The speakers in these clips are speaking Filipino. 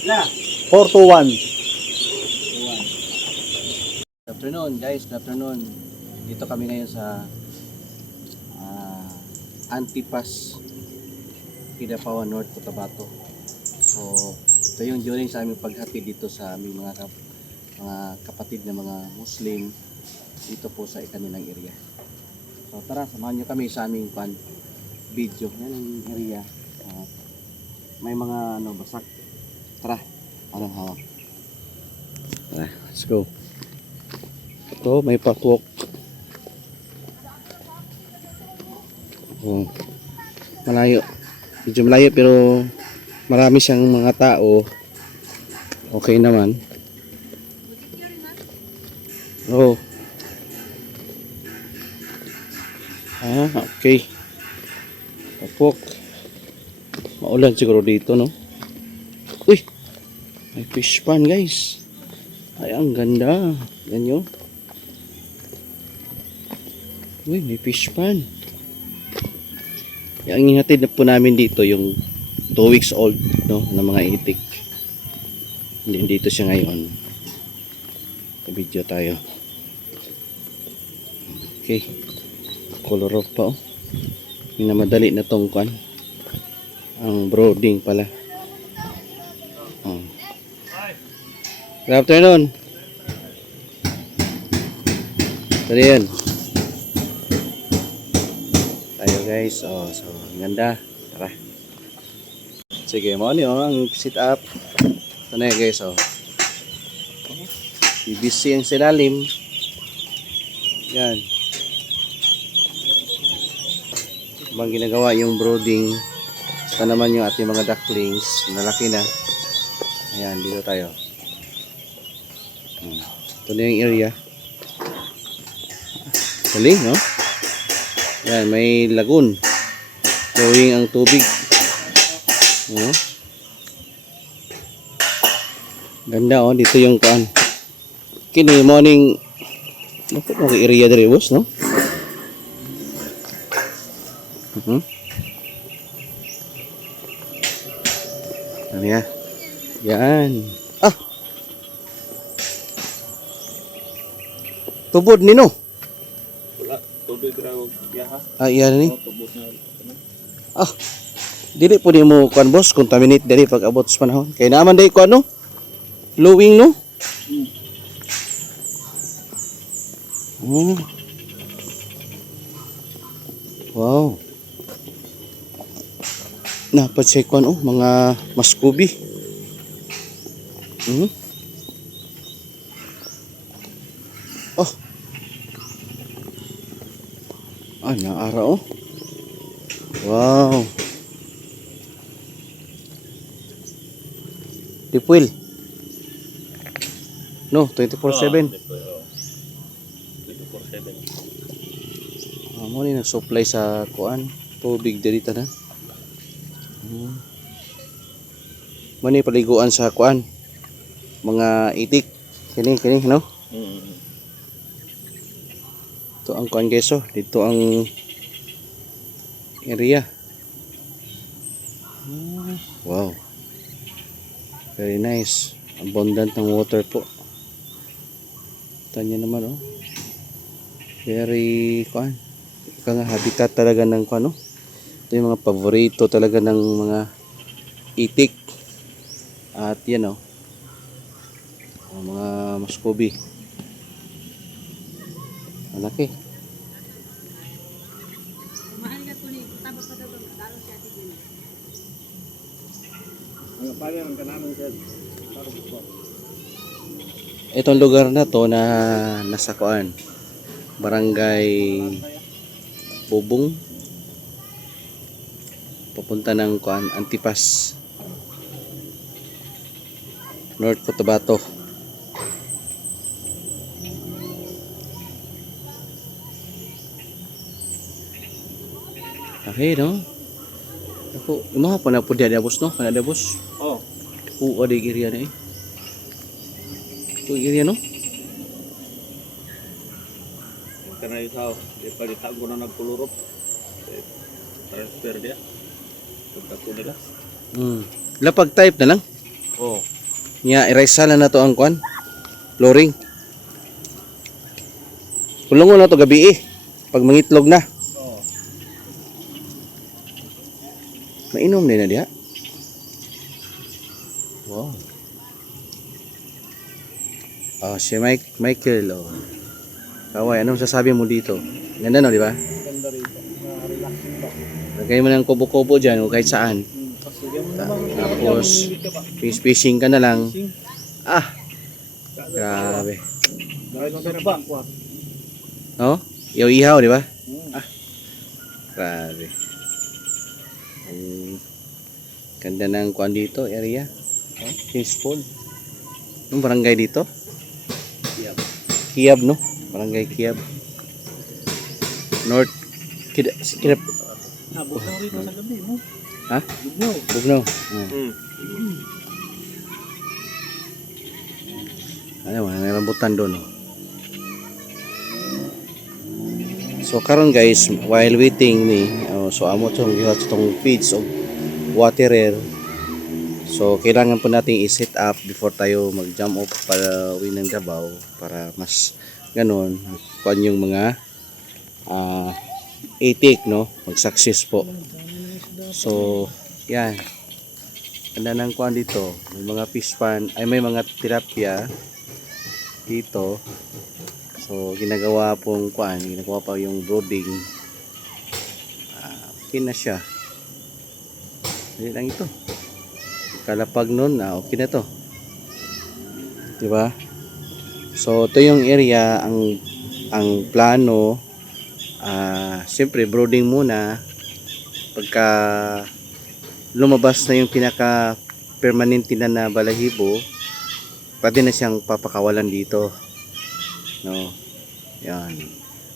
421. Good afternoon guys, good afternoon. Dito kami ngayon sa Antipas, Kidapawan North, Cotabato. So, ito yung during sa aming paghatid dito sa aming mga kapatid na mga Muslim dito po sa kanilang area. So tara, samahan nyo kami sa aming video. Yan ang area. May mga basak. Tara, anong hawak? Tara, let's go. Ito, may patwalk. Oh, malayo. Medyo malayo pero marami siyang mga tao. Okay naman. Oh. Okay. Patwalk. Maulan siguro dito, no? Uy! May fish pan, guys. Ay, ang ganda. Yan yun. Uy, may fish pan. Ang hinatid na po namin dito yung 2 weeks old, no, na mga itik. Dito siya ngayon. Video tayo. Okay. Color off pa, oh. Minamadali na tong kan. Ang brooding pala. Oh. Good afternoon. Tara yan. Tayo guys. Oh, so ganda. Tara. Sige, mo niyo ang sit up. Ito na guys, oh. BBC ang silalim. Yan. Habang ginagawa yung brooding, ito naman yung ating mga ducklings. Nalaki na. Ayan, dito tayo. Ito na yung area. Galing, no? Ayan, may lagoon. Flowing ang tubig. Ganda, oh. Dito yung kaan. Kini morning. Bakit mo area dari boss, no? Ano yan? Yan. Ah! Tubod nino. Wala, tubig raw yaha. Ah, iyan ni. Tubod na. Ah. Dili po ni mo kuan boss, contaminate dali pag abot sa panahon. Kay naman dai kuan no? Flowing no? Wow. Napacheck ko mga maskubi. Oh. Ah, naara oh. Wow. Dipuil. No, 24/7. 24/7. Mo ni nag-supply sa kuan, tubig diri tanan. Mani paliguan sa kuan, mga itik kini no. Ito ang kuan guys, oh. Dito ang area. Wow, very nice, abundant ng water po. Tanya naman, oh, very kuan, ika nga habitat talaga ng kuan, oh. Ito yung mga paborito talaga ng mga itik. At yan, oh, mga muscovy. Malaki. Itong lugar na to na nasa kuan, Barangay Bubong, papunta ng kuan Antipas, North Cotabato. Okay, no? Ako, mga pa na po diya boss, no? Kana boss. Oh. Oo, ada area na eh. Ito area, no? Karena isaw, di palitan ko na nagkulurop. Transfer dia. Pagkato nila. Lapag type na lang. Oh. Nya erase na to ang kwan. Flooring. Kulungon na to gabi pag mangitlog na. Oo. Mainom na diha. Wow. Si Michael. Oh. Kaway, anong sasabi mo dito? Ganda no, di ba? Ganda rito. Relaxing ba? Lagay mo ng kubo-kubo dyan o kahit saan. Kasi yan mo naman. Tapos, fishing ka na lang. Fishing. Ah, grabe. Dahil sa ba? No? Ihaw-ihaw, di ba? Ah. Grabe. Ang ganda ng kuan dito, area. Peaceful. Anong barangay dito? Kiyab. Kiab, no? Barangay Kiab. North Kidap. Bukang rito sa gabi mo. Ha? Bugnaw. Bugnaw. Ano, may rambutan doon. Oh. So karon guys, while waiting ni, so amo tong gihat tong feeds of waterer. So kailangan po nating i-set up before tayo mag-jump off para uwi ng Davao para mas ganon kuan yung mga itik, no, mag-success po. So yan, ganda ng kuan dito, may mga fish pan, ay may mga tilapia dito. So ginagawa pong kuan, ginagawa pa yung brooding. Okay na siya. Hindi lang ito. Kalapag nun, okay na to. Diba? So ito yung area, ang plano, siyempre brooding muna. Pagka lumabas na yung pinaka permanente na balahibo, pwede na siyang papakawalan dito. No. Yan.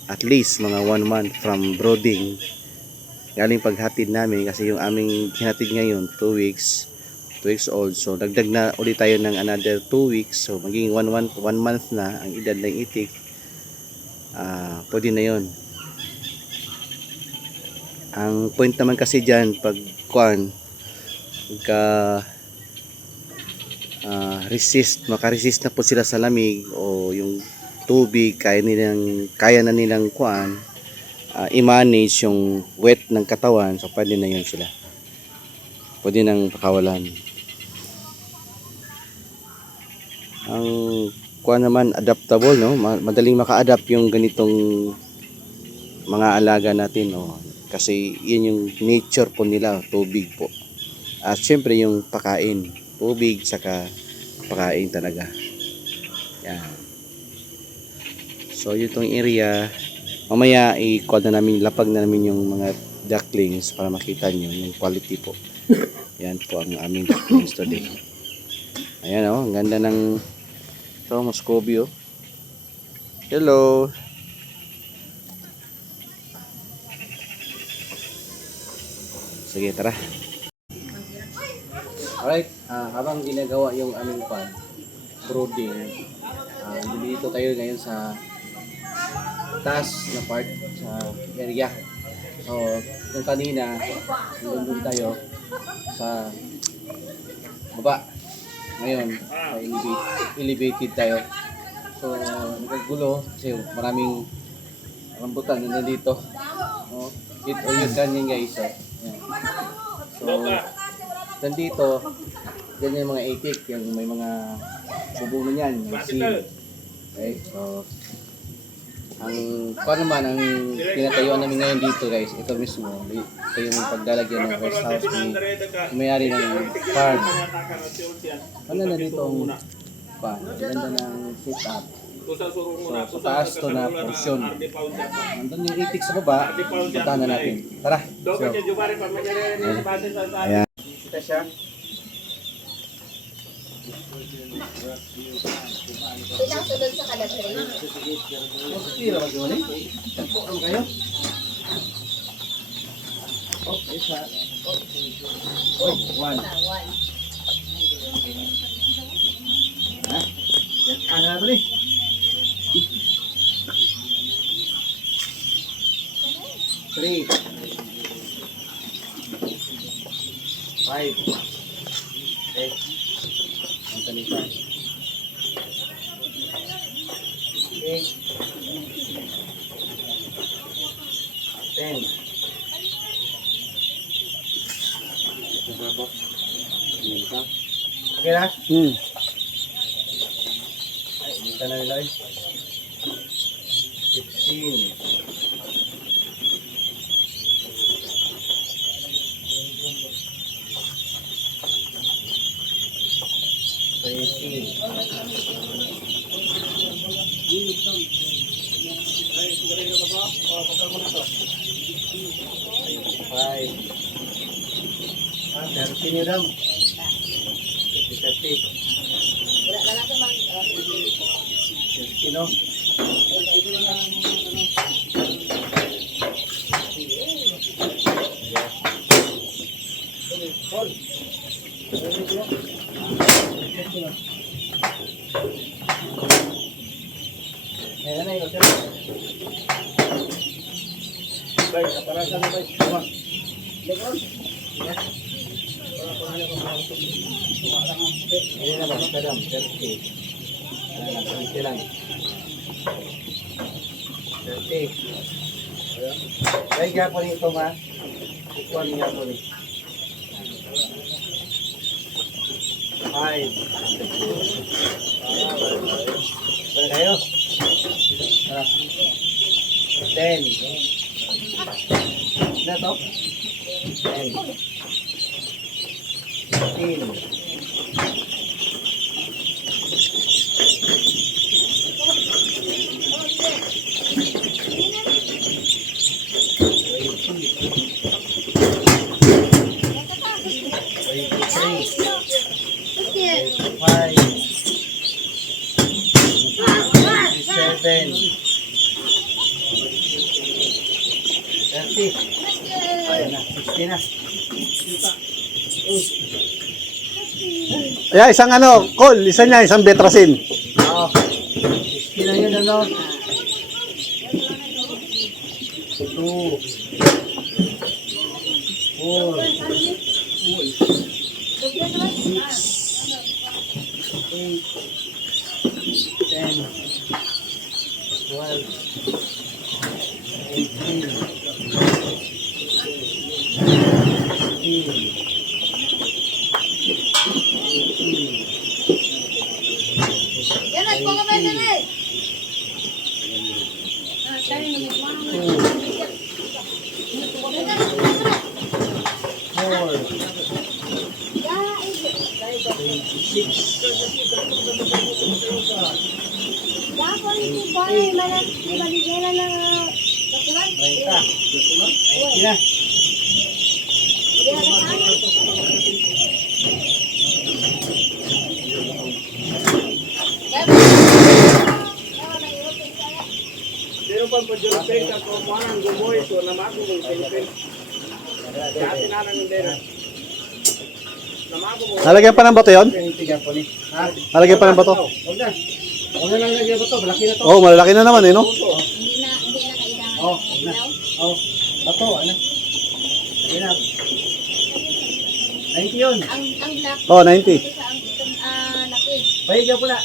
At least mga 1 month from brooding. Galing paghatid namin kasi yung aming hinatid ngayon 2 weeks old. So dagdag na ulit tayo ng another 2 weeks. So magiging 1 month na ang edad ng itik. Pwede na yon. Ang point naman kasi dyan pag makaresist na po sila sa lamig o yung tubig, kaya na nilang i-manage yung wet ng katawan. So pwede na yun sila, pwede nang pakawalan. Ang naman adaptable, no, madaling maka-adapt yung ganitong mga alaga natin, no? Kasi yun yung nature po nila, tubig po. At syempre yung pakain, tubig saka pakain talaga. Yan. So itong area, mamaya i-call na namin, lapag na namin yung mga ducklings para makita nyo yung quality po. Yan po ang aming ducklings today. Ayan, oh, ang ganda ng ito, Muscovy, oh. Hello. Sige, tara. Alright, habang ginagawa yung aming brooding, dito tayo ngayon sa taas na part sa area. So, yung kanina, doon tayo sa baba. Ngayon, elevated tayo. So, nagkagulo kasi maraming rambutan na nandito. Eat all you can yan, guys. So, nandito, dyan yung mga itik, yung may mga bubong na yan, may seal. Okay, so, ang tinatayuan namin ngayon dito, guys, ito mismo, ito yung paglalagyan ng rest house ni may-ari ng farm. Ano na dito ang ganda ng sit up. So, taas to na portion. Nandun yung itik sa baba, puntahan na natin. Tara! So, ayan. Kita siya. Ilang sunod sa kalagay? Tira ba yun eh? Tampo lang kayo? Oh, isa. Oh, one. Ha? Yan, ano na ito eh? Three. 5. Okay. kanita. 8, 10. Okay na? Ay, minta na nila eh. 15. 20. 25. 30 niyo daw. 30. Wala na lang sa mga 30 no? Ayan na yun, sir. Bay, para sa ano, bay? Tama. Ayan na ba, madam? 30. Ayan na, 30 lang. 30. Bay, gapon ito ma. Ikuan niya po ni. 5. Pwede kayo? 10. Na to? 10. 15. 30. Ayan na, 60 na. Kaya isang ano, call, isa niya, isang betrasin. Oo. 60 na yun, ano? 2, 4, Yan, nagpapabay na rin. Dapat hindi po ay malas, ibaligyan na ng kapulan. 90 na. Pero pag pa-Jolipin ka kung parang gumoy, so namako mong Jolipin. Dati na lang hindi na. Namako mo. Nalagyan pa ng bato yun? Tiga po ni. Ha? Nalagyan pa ng bato? Huwag na. Huwag na lang lagyan bato. Malaki na to. Oh, malalaki na naman eh, no? Hindi na kailangan. Oh, huwag na. Oh, bato. Ano? Lagyan na. 90 yun. Ang black. Oh, 90. Ang laki. Bayigyan po na.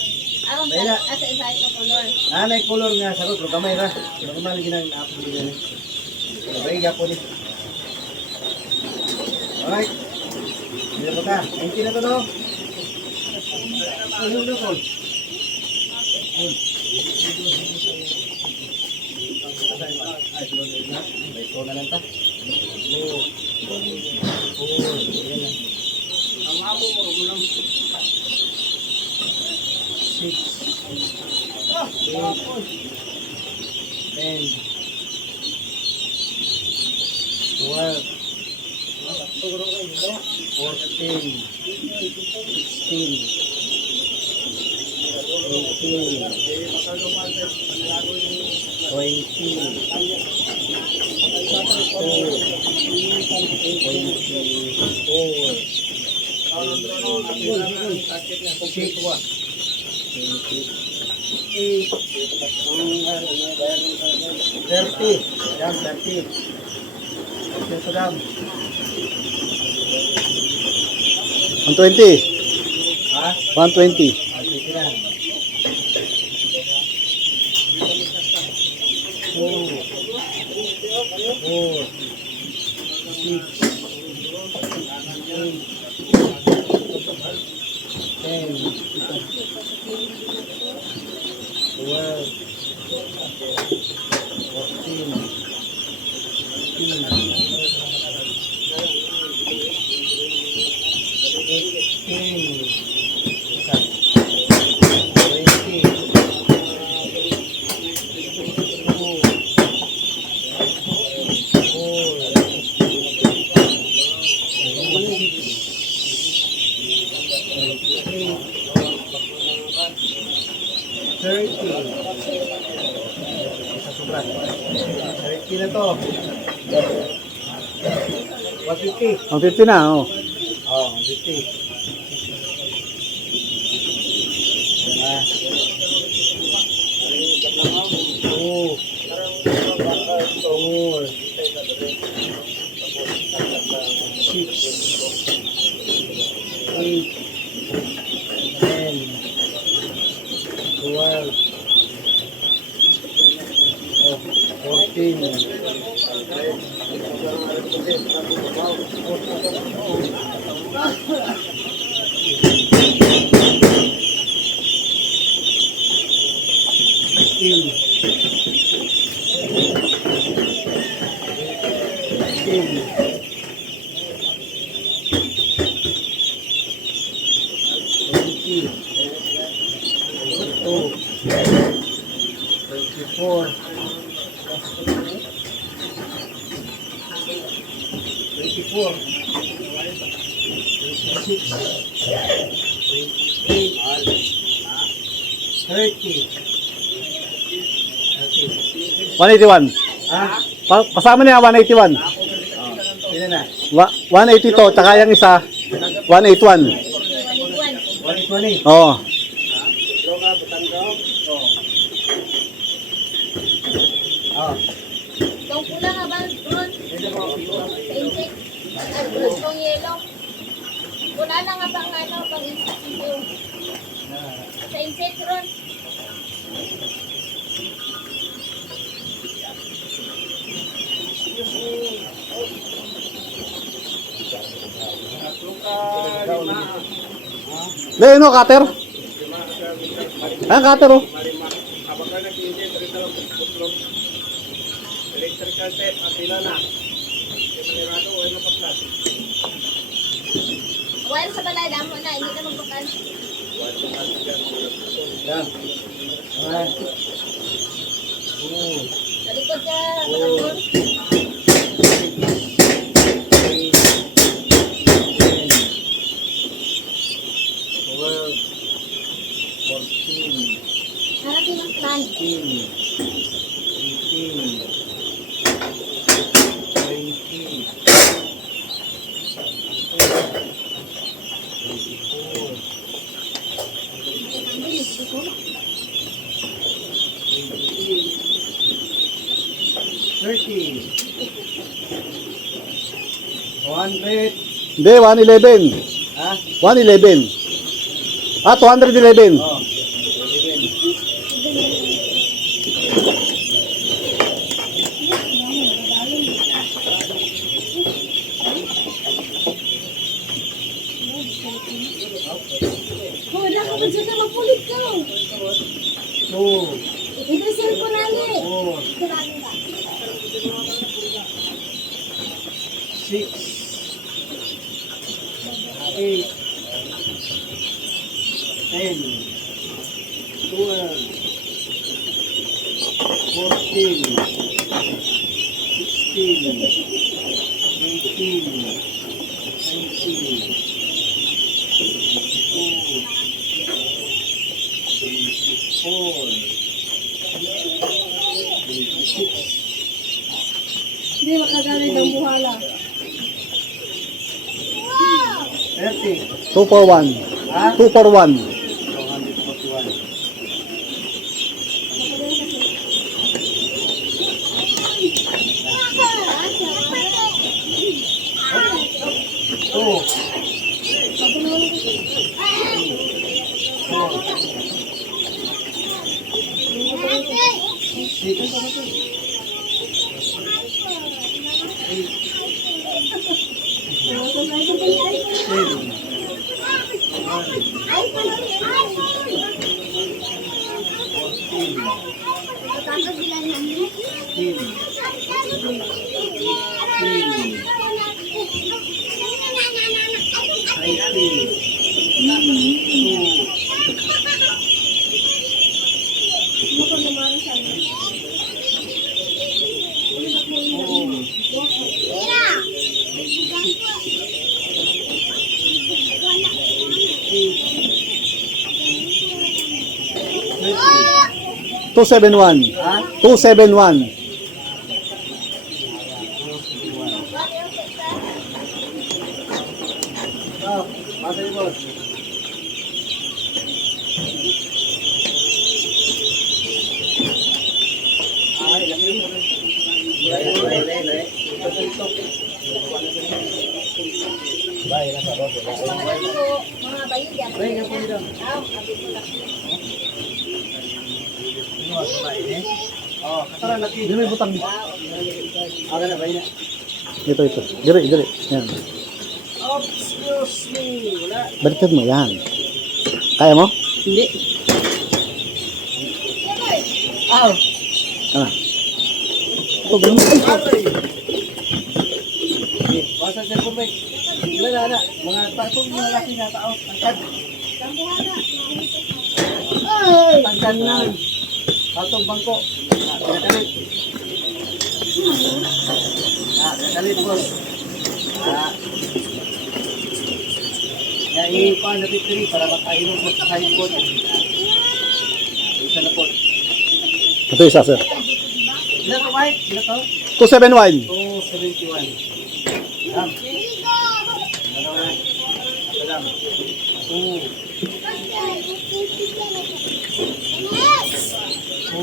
Ang Bayla. asa isa ito color. May color nga sa pero gamay ra. Pero gamay lagi nang apo dito ni. Bayigyan po ni. Alright. Dito po ka. 90 na to no. Ano na po? May to na lang ta. Namako mo ro lang. 6, 8, 10, 12, 14, 30. Yan, 30. Ito sa dam. Ang 20. Ha? 120. 120 na. 30 na to. 150. 150 na, oh. Oh, 150. Diba? Oh. 4. 6. 8. 10. 12. 14. 24. 24, 26, 28, 30. 181. Ah? Kasama niya 181. Sino na? 182, tsaka yung isa, 181. 120. Oo. Oh. Itong pula nga ba, Ron? Sa insect. Itong yellow. Pula na nga ba ang ano, pang insect yung sa insect, Ron? Dahil no, cutter? Ayan, cutter, oh. Electrical tape, atila na. Manirado, ay napaklas. While sa balay, damo na, hindi ka magbukan. Yan. Alright. Oh. Sa likod ka, Ron. 14, Harapin ang plan. 15, 18, 20, 30, 100, Hindi, 111. ha? 111. 211. Oh, 11. Wala ka ba dyan na mapulit ka? 2, Ipresel ko na ni. 4, Karami ka. 6, 8, 10, 12, 14, 16, 18, 19, 26, Hindi makagamit ang buhala. 30, 241. ha? 241. 241. Oh, Two 271. Masa ni boss. Ay, lagi mo. Lay. Bye na sa boss. Mga bayi yan. Bye na po dito. Abi ko lang. Oh, katara laki. Dili may butang. Aga na bay na. Ito. Dili. Yan. Excuse me. Wala. Baliktad mo yan. Kaya mo? Hindi. Aw. Ah. Ito ganun. Ay, Aray. Basa sa ko bay. Wala na. Mga tatong mga laki na tao. Tangkad. Tangkad na. Tatong bangko. Pinakalit. Pinakalit boss. Ipan na pitri para makainom mo sa high-court. Isa na po. Ito isa, sir. Ilan to, Mike? Ilan to? 271. 271. Alam. Ano nga? Alam. 2. 4.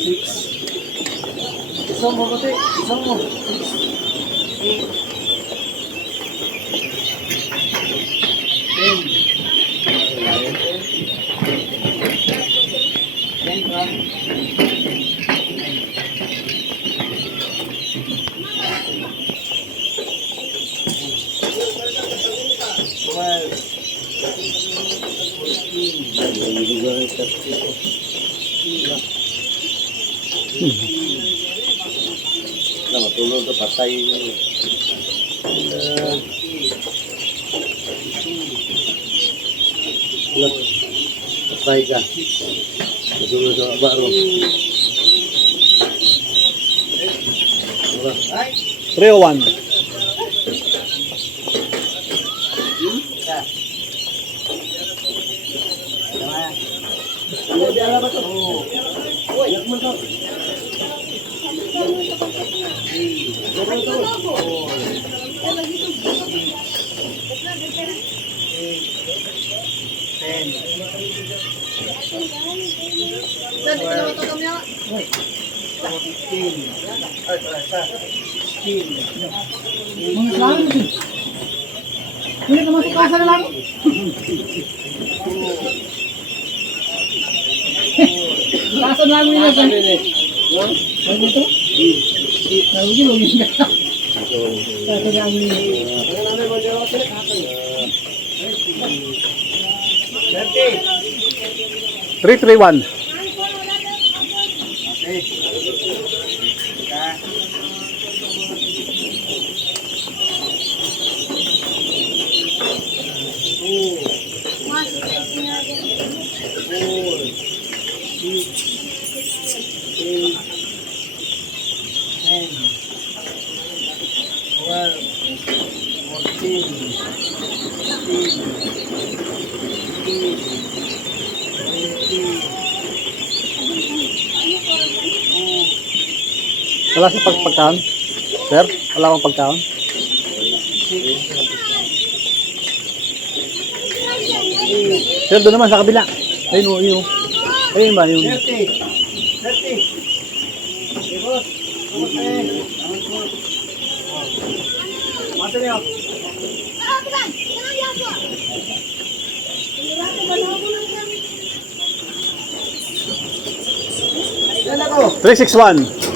6. Isang mo kasi. Isang mo. 6. 8. 12. Matulog ka patay. Patay ka. Matulog sa baro. 301. Mga saan mo din? Hindi ka masuk kasa na lang. Kasa na lang mo yun. Ano ito? Narugi mo yun ka. Kasa na lang yun. 331. Wala sa pagkaon? Sir, wala akong pagkaon? Sir, doon naman sa kabila. Ayun o, ayun. Ayun ba, yung... 30. Boss. Masa niyo? 361.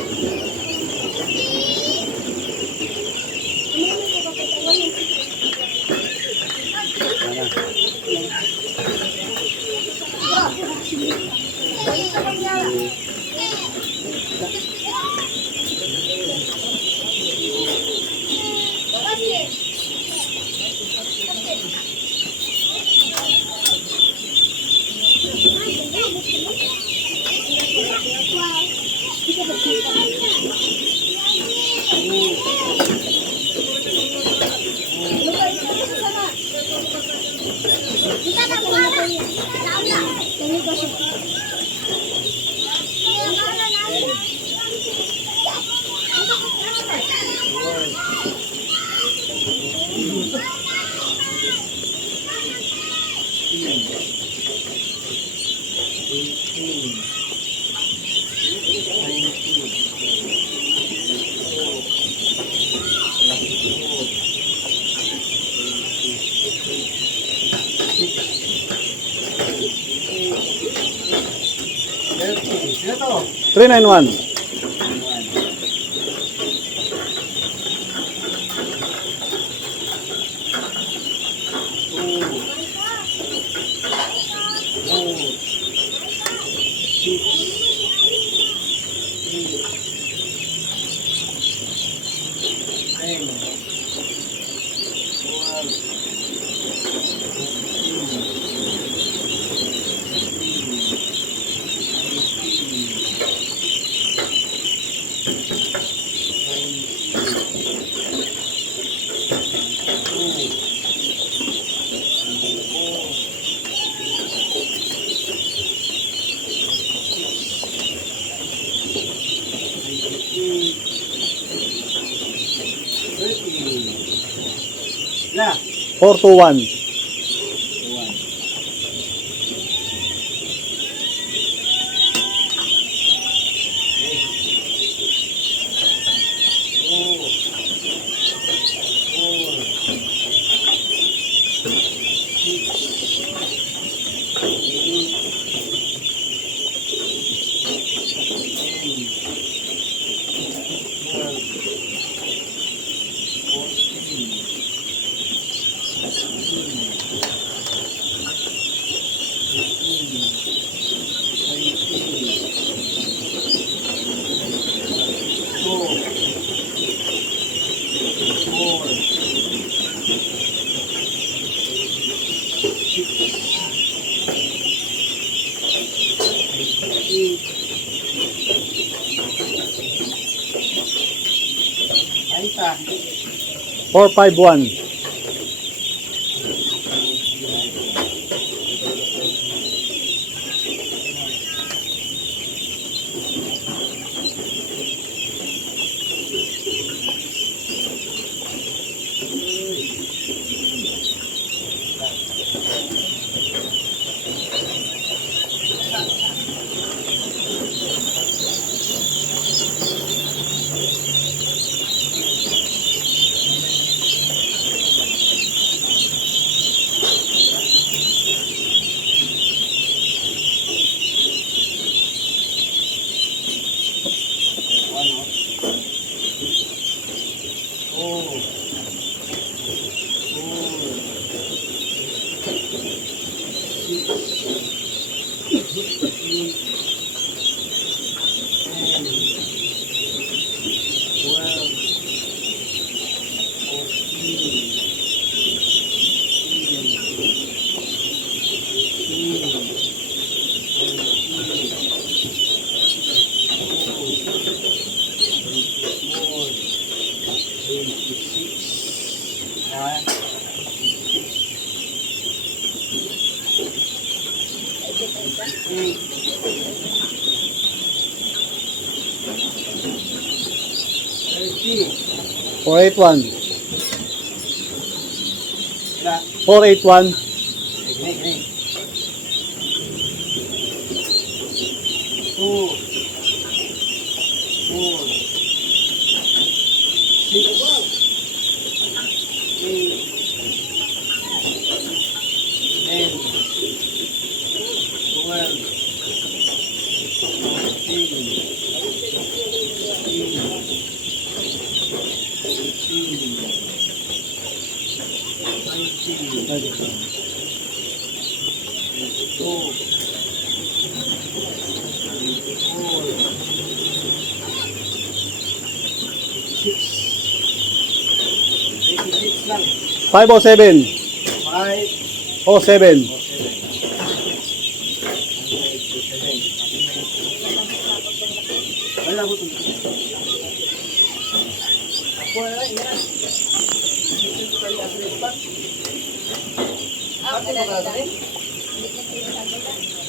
Sino to? 391. La. 421. Ay, ta. 451. Four eight one. 481. lang. 507. 5, 07. wala ko ito. Ako na lang, yan. Ito tayo agreed pa. Ah, madali lang. Hindi na sinasabi na.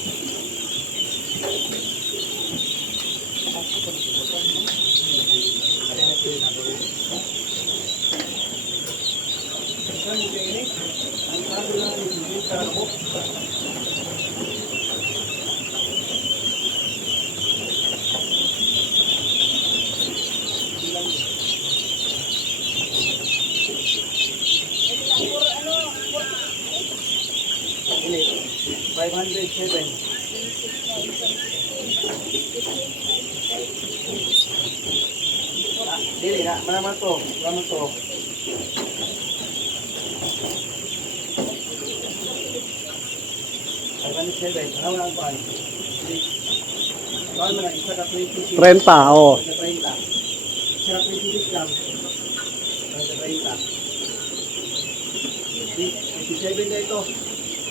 Ano, 507. Dili na, malaman to. Malaman to. Ano ang paan? Kawal mo na, isa ka 26. 30, oo. Isa 30. Isa ka 26 lang. Isa 30. 27 na ito.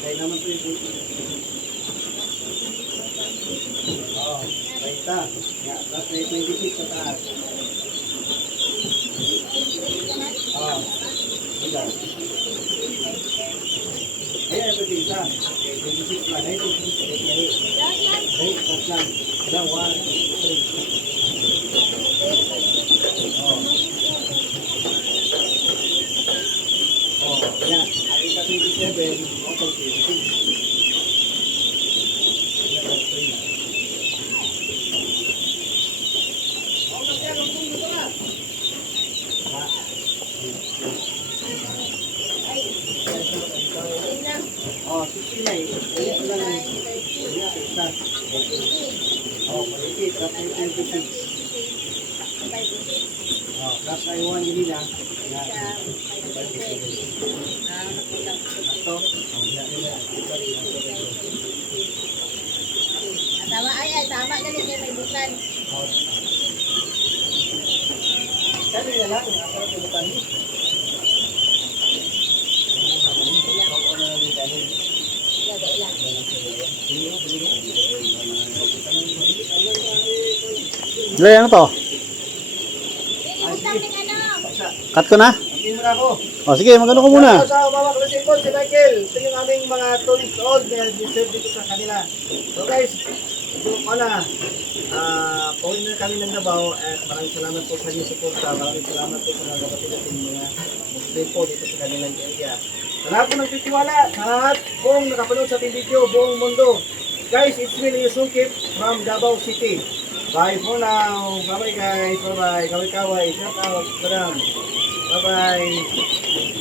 Kaya naman ito yung 26. Oo, 30. Yeah, plus may 26 sa taas. Oo. Ilan? Ayan, ito yung isa. 26 lang. Ay, 26. Ay, plus lang. Ilan? 1, 2, 3. Oo. Oo, yan. Ay, ito 27. Okay, 26. Oh, 60 na eh. Ayan lang eh. Ayan, isa. Oh, quality. Plus ay 26. Oh, plus ay 1 yun na. Ayan. Ito. Oh, yan, yan. tama ay, tama ganun yung may bukan. Oh. Kaya na lang. Ako na pinutan. Jay, ano to? Utang ng ano? Cut ko na? Hindi mo na ako. O sige, magano ko muna. Sa umawak na cellphone, si Michael. Ito yung aming mga 2 weeks old na deserve dito sa kanila. So guys, ito pauwi na kami ng Davao at maraming salamat po sa inyong suporta. Maraming salamat po sa mga kapatid natin mga Muslim po dito sa kanilang area. Sa lahat po nagtitiwala, sa lahat pong nakapanood sa ating video, buong mundo. Guys, it's me, Leo Sungkip from Davao City. Bye for now. Bye-bye guys. Bye-bye. Kaway-kaway. Shout out. Bye-bye.